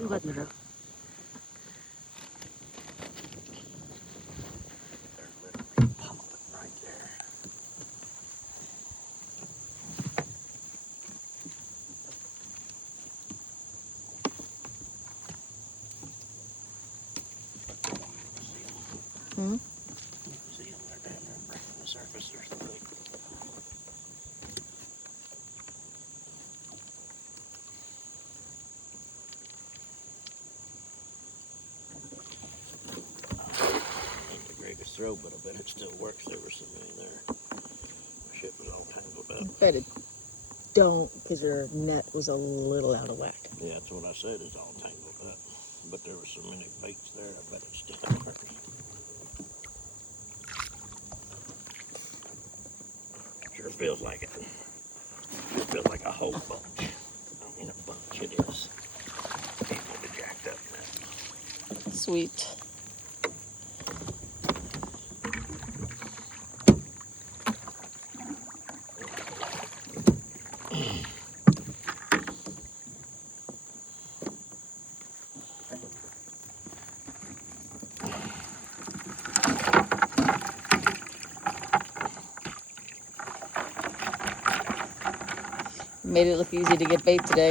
malaking badra. Right there. Hmm? See them, they're down there breaking the surface. They're so big. Ain't the greatest throw, but I bet it still works. There were so many there. My shit was all tangled up. Bet it don't, because your net was a little out of whack. Yeah, that's what I said. It's all tangled up. But there were so many baits there. I bet it still works. Sure feels like it. Sure feels like a whole bunch. I mean, a bunch it is. Ain't gonna be jacked up now. Sweet. Made it look easy to get bait today.